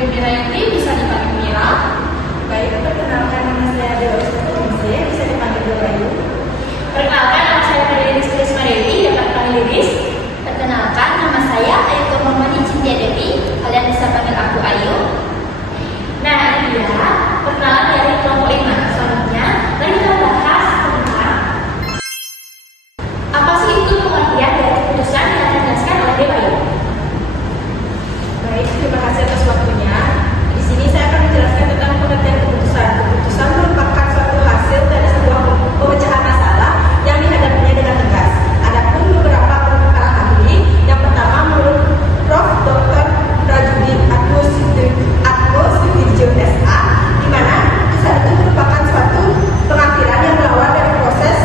Dewi Mirayanti, bisa dipanggil Mira. Baik, perkenalkan nama saya Dewa Rizky, bisa dipanggil Dewa Ayu. Perkenalkan, nama saya Fadli Risma Dewi, dapat dipanggil Liris. Perkenalkan, nama saya Ayu Muhammad Cintia Dewi, kalian bisa panggil aku Ayu. Nah, ini dia perkenalan dari kelompok iman. Selanjutnya, mari kita bahas tentang apa sih itu pengertian dari keputusan yang dijelaskan oleh Dewa Ayu. Baik, terima kasih atas waktunya. Di sini saya akan menjelaskan tentang pengertian keputusan. Keputusan merupakan suatu hasil dari sebuah pemecahan masalah yang dihadapinya dengan tegas. Adapun beberapa para ahli, yang pertama menurut Prof. Dr. Rajudi Atmos Sudirjo SA, di mana keputusan itu merupakan suatu pengakhiran yang berawal dari proses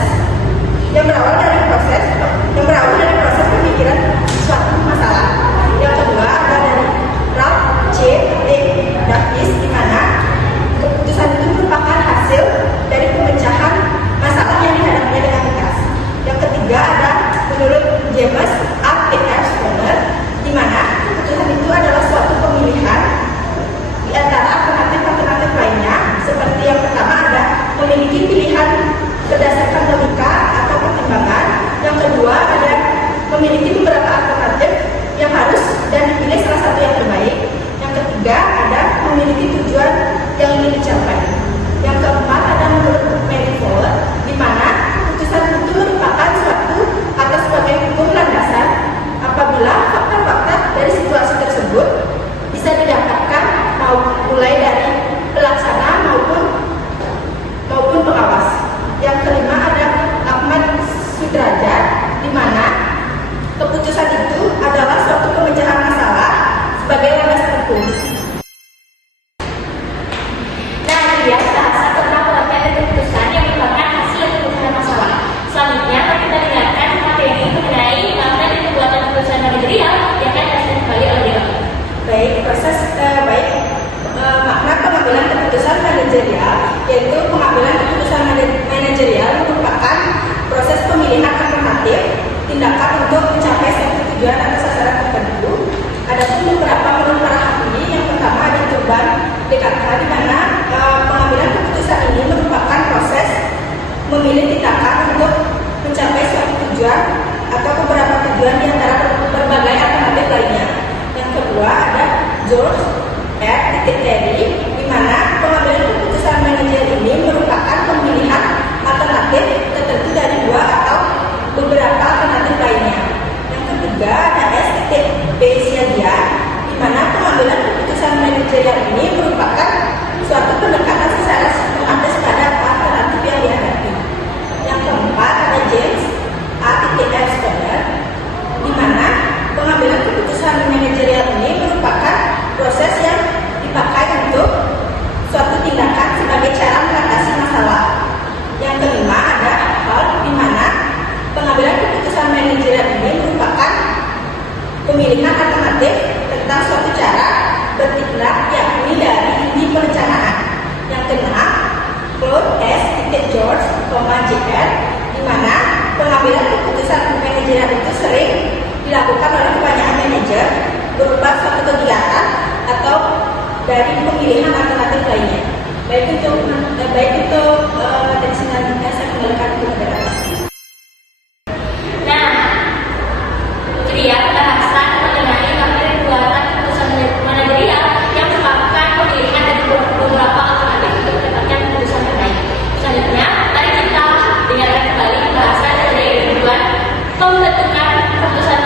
pemikiran suatu masalah. Yang kedua ada dari Ralph C. E. Davis, di mana keputusan itu merupakan hasil dari pemecahan masalah yang dihadapinya dengan tegas. Yang ketiga ada menurut James A. Peter Stoner, di mana keputusan itu adalah suatu pemilihan di antara alternatif lainnya. Seperti yang pertama ada memiliki pilihan berdasarkan logika atau pertimbangan. Yang kedua ada memiliki beberapa alternatif yang harus dan dipilih salah satu yang terbaik. Yang ketiga ada memiliki tujuan yang ingin dicapai. Yang keempat ada menurut Mary Fowler, di mana keputusan itu merupakan suatu atas sebagai hukum landasan apabila fakta-fakta dari situasi tersebut bisa didapatkan mulai dari pelaksana maupun pengawas. Yang kelima ada Ahmad Sudrajat, di mana keputusan itu adalah suatu pemecahan masalah sebagai landasan hukum. Nah, ini dia bahasan tentang pengertian dari keputusan yang merupakan hasil dari pemecahan masalah. Selanjutnya, mari kita dengarkan materi mengenai makna dan pembuatan keputusan manajerial yang akan dijelaskan kembali oleh Dewa. Makna pengambilan keputusan manajerial, yaitu pengambilan keputusan manajerial merupakan proses pemilihan alternatif tindakan untuk mencapai suatu tujuan atau sasaran tertentu. Adapun beberapa menurut para ahli, yang pertama ada Joban DKK, di mana pengambilan keputusan ini merupakan proses memilih tindakan untuk mencapai suatu tujuan atau beberapa tujuan di antara berbagai alternatif lainnya. Yang kedua ada George R. Terry, di mana pengambilan keputusan manajer ini merupakan pemilihan alternatif tertentu dari dua atau beberapa alternatif lainnya. Yang ketiga ada S. B. Siagian, di mana pengambilan keputusan manajerial ini merupakan suatu pendekatan secara sistematis pada alternatif yang dihadapi. Yang keempat ada James A. F. Stoner, di mana pengambilan keputusan manajerial ini merupakan proses yang dipakai untuk suatu tindakan sebagai cara mengatasi masalah. Yang kelima ada Hall, di mana pengambilan keputusan manajerial ini merupakan pemilihan alternatif tentang suatu cara bertindak, yakni dari sisi perencanaan. Yang keenam Claude S. George, Jr., di mana pengambilan keputusan manajerial itu sering dilakukan oleh kebanyakan manajer berupa suatu kegiatan atau dari pemilihan alternatif lainnya. Baik untuk materi selanjutnya saya kembalikan ke Saudara. Nah, itu dia pembahasan mengenai materi pembuatan keputusan manajerial yang merupakan pemilihan dari beberapa alternatif untuk mendapatkan keputusan terbaik. Selanjutnya, mari kita dengarkan kembali pembahasan dari tujuan pembentukan keputusan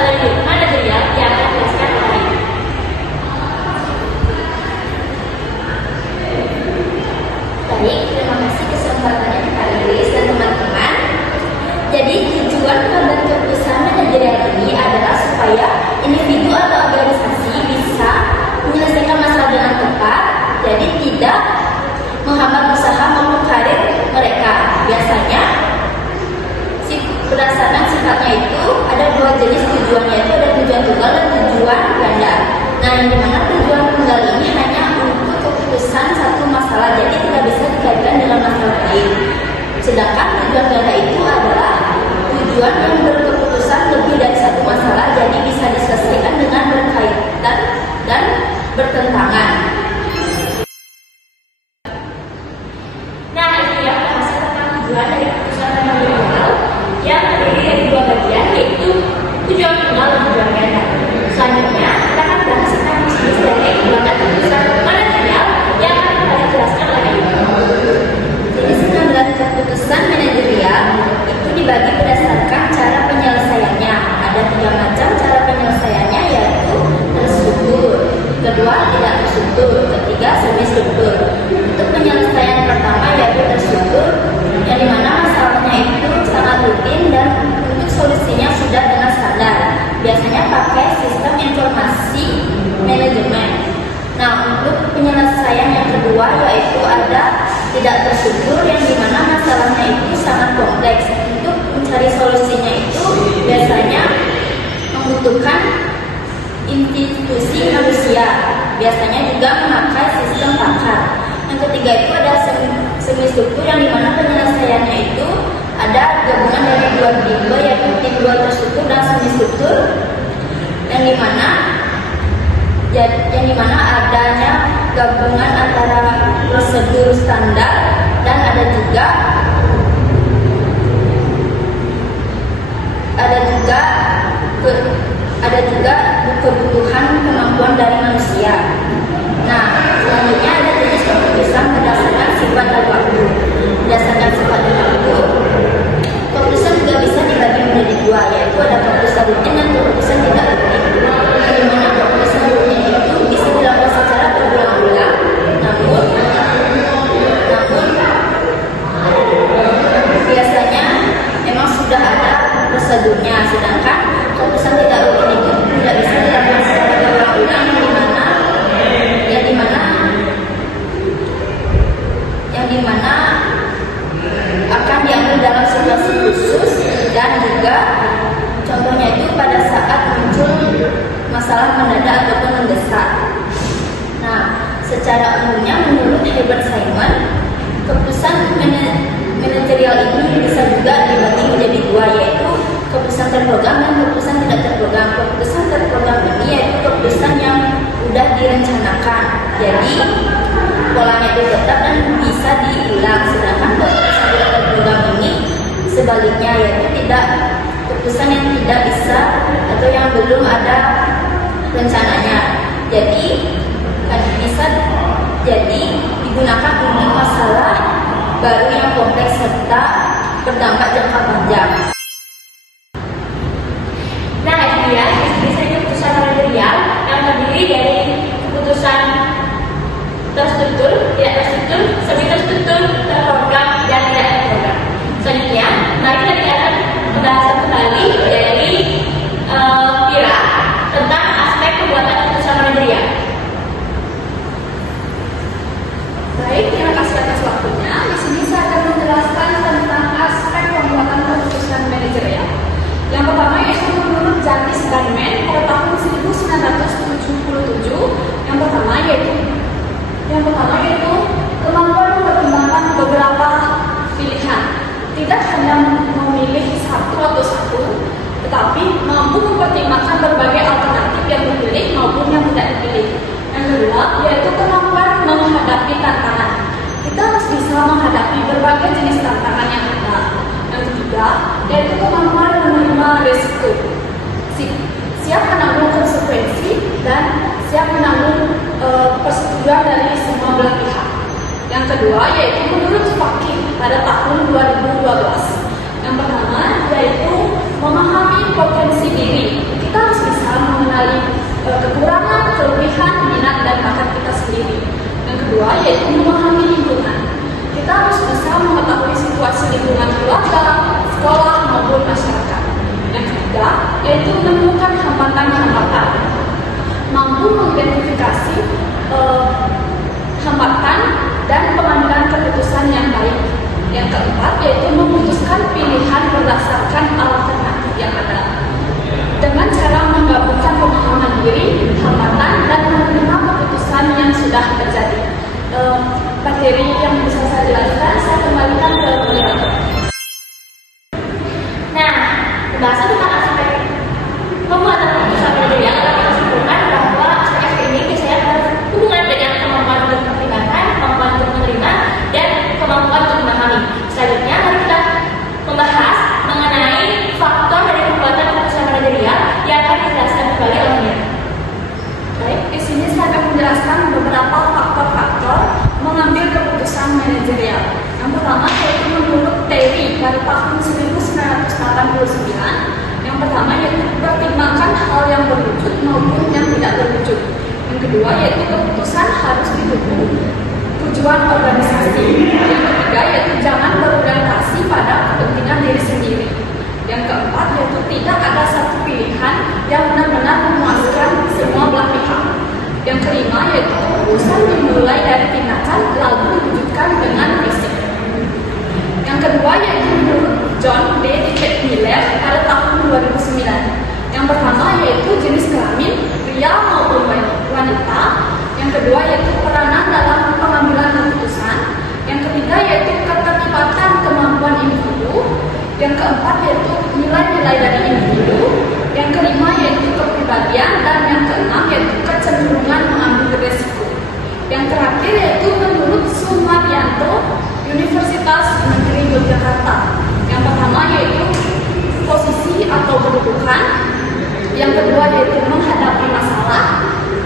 manajerial yang akan dijelaskan oleh Ayu. Baik, terima kasih kesempatannya Kak Iris dan teman-teman. Jadi tujuan pembentukan keputusan manajerial ini adalah supaya individu atau organisasi bisa menyelesaikan masalah dengan tepat, jadi tidak menghambat usaha maupun karir mereka. Biasanya berdasarkan sifatnya itu ada dua jenis tujuannya, itu ada tujuan tunggal dan tujuan ganda. Nah, yang dimana tujuan tunggal ini hanya untuk keputusan satu masalah, jadi tidak bisa dikaitkan dengan masalah lain. Sedangkan tujuan ganda itu adalah tujuan yang berkeputusan lebih dari satu masalah, jadi bisa diselesaikan dengan berkaitan dan bertentangan. biasanya juga memakai sistem pakar. Yang ketiga itu ada semi struktur, yang dimana penyelesaiannya itu ada gabungan dari dua tipe, yaitu tipe terstruktur dan semi struktur, yang dimana adanya gabungan antara prosedur standar dan ada juga kebutuhan kemampuan dari manusia. Nah, selanjutnya ada jenis keputusan berdasarkan sifat dan waktu. Berdasarkan sifat dan waktu, keputusan juga bisa dibagi menjadi dua, yaitu ada keputusan rutin dan keputusan tidak rutin. Di mana keputusan rutin itu bisa dilakukan secara berulang-ulang, namun biasanya memang sudah ada prosedurnya, sedangkan keputusan tidak rutin itu tidak bisa dilakukan secara berulang-ulang, yang dimana akan diambil dalam situasi khusus, dan juga contohnya itu pada saat muncul masalah mendadak ataupun mendesak. Nah, secara umumnya menurut Herbert Simon, keputusan manajerial ini bisa juga dibagi menjadi dua, yaitu keputusan terprogram dan keputusan tidak terprogram. Keputusan terprogram ini yaitu keputusan yang sudah direncanakan, jadi polanya itu tetap dan bisa diulang. Sedangkan keputusan tidak terprogram ini sebaliknya, yaitu keputusan yang tidak bisa atau yang belum ada rencananya. Jadi digunakan untuk masalah baru yang kompleks serta berdampak jangka panjang. Nah, itu dia definisi keputusan manajerial yang terdiri dari keputusan terstruktur, tidak terstruktur, semi terstruktur, terprogram, dan tidak terprogram. Selanjutnya, mari kita lihat pembahasan kembali dari Vira tentang aspek pembuatan keputusan manajerial. Baik, terima kasih atas waktunya. Di sini saya akan menjelaskan tentang aspek pembuatan keputusan manajerial. Yang pertama yaitu menurut Jarvis Diamond pada tahun 1977. Yang pertama yaitu kemampuan mempertimbangkan beberapa pilihan, tidak hanya memilih satu, tetapi mampu mempertimbangkan berbagai alternatif yang dipilih maupun yang tidak dipilih. Yang kedua yaitu kemampuan menghadapi tantangan. Kita harus bisa menghadapi berbagai jenis tantangan yang ada. Yang ketiga yaitu kemampuan menerima risiko, siap menanggung konsekuensi dan siap menanggung persetujuan dari semua belah pihak. Yang kedua yaitu menurut Fakih pada tahun 2012. Yang pertama yaitu memahami potensi diri. Kita harus bisa mengenali kekurangan, kelebihan, minat dan bakat kita sendiri. Yang kedua yaitu memahami lingkungan. Kita harus bisa mengetahui situasi lingkungan keluarga, sekolah maupun masyarakat. Yang ketiga yaitu menemukan hambatan-hambatan, mampu mengidentifikasi hambatan dan pengambilan keputusan yang baik. Yang keempat yaitu memutuskan pilihan berdasarkan alternatif yang ada dengan cara menggabungkan pemahaman diri, hambatan dan menerima keputusan yang sudah terjadi. Materi yang bisa saya jelaskan saya kembalikan ke moderator. Nah, pembahasan tentang aspek pembuatan keputusan manajerial akan kita simpulkan bahwa aspek ini biasanya berhubungan dengan kemampuan untuk mempertimbangkan, kemampuan untuk menerima, dan kemampuan untuk memahami. Selanjutnya, mari kita membahas mengenai faktor dari pembuatan keputusan manajerial yang akan dijelaskan kembali oleh Mira. Baik, di sini saya akan menjelaskan beberapa faktor-faktor mengambil keputusan manajerial. Yang pertama yaitu menurut Terry dari tahun 1989. Yang pertama yaitu pertimbangkan hal yang berwujud maupun yang tidak berwujud. Yang kedua yaitu keputusan harus didukung tujuan organisasi. Yang ketiga yaitu jangan berorientasi pada kepentingan diri sendiri. Yang keempat yaitu tidak ada satu pilihan yang benar-benar memuaskan semua belah pihak. Yang kelima yaitu keputusan dimulai dari tindakan lalu diwujudkan dengan fisik. Yang kedua yaitu menurut John D. Miller pada tahun 2009. Yang pertama yaitu jenis kelamin pria maupun wanita. Yang keempat yaitu nilai-nilai dari individu. Yang kelima yaitu kepribadian, dan yang keenam yaitu kecenderungan mengambil resiko. Yang terakhir yaitu menurut Sumaryanto, Universitas Negeri Yogyakarta. Yang pertama yaitu posisi atau kedudukan. Yang kedua yaitu menghadapi masalah.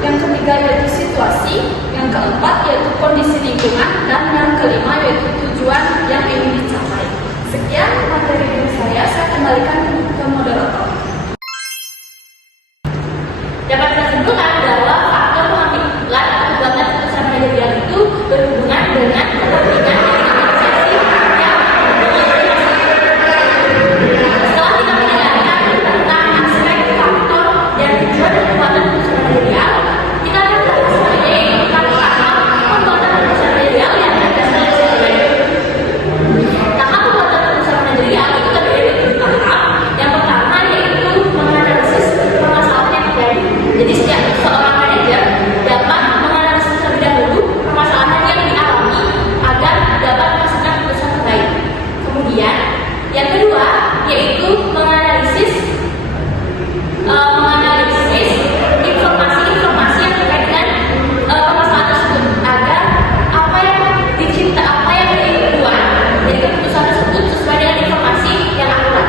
Yang ketiga yaitu situasi. Yang keempat yaitu kondisi lingkungan. Dan yang kelima yaitu tujuan yang ingin dicapai. Sekian materi dari saya kembalikan ke moderator. Dapat kita simpulkan bahwa faktor pengambilan atau pembuatan keputusan manajerial itu berhubungan dengan kepentingan organisasi yang setelah kita mendengarkan tentang aspek faktor dan tujuan dari pembuatan keputusan manajerial, kita akan bahas sebagai tahap pembuatan keputusan manajerial yang berdasarkan sebagai tahap pembuatan keputusan manajerial itu terdiri dari tujuh tahap. Yang pertama yaitu menganalisis permasalahan yang terjadi. Jadi setiap seorang manajer dapat menganalisis terlebih dahulu permasalahan yang dialami agar dapat menghasilkan keputusan terbaik. Kemudian yang kedua yaitu menganalisis informasi-informasi yang terkait dengan permasalahan tersebut agar apa yang dibuat dari keputusan tersebut sesuai dengan informasi yang akurat.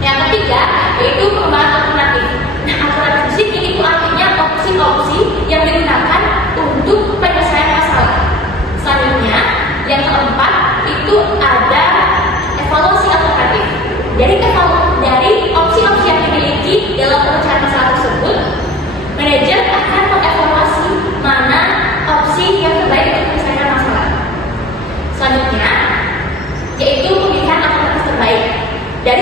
Yang ketiga yaitu pengembangan alternatif. Nah, alternatif di sini itu artinya opsi-opsi yang digunakan untuk penyelesaian masalah. Selanjutnya, yang keempat itu ada evaluasi alternatif. Dari opsi-opsi yang dimiliki dalam pemecahan masalah tersebut, manajer akan mengevaluasi mana opsi yang terbaik untuk menyelesaikan masalah. Selanjutnya, yaitu pemilihan alternatif terbaik. Dari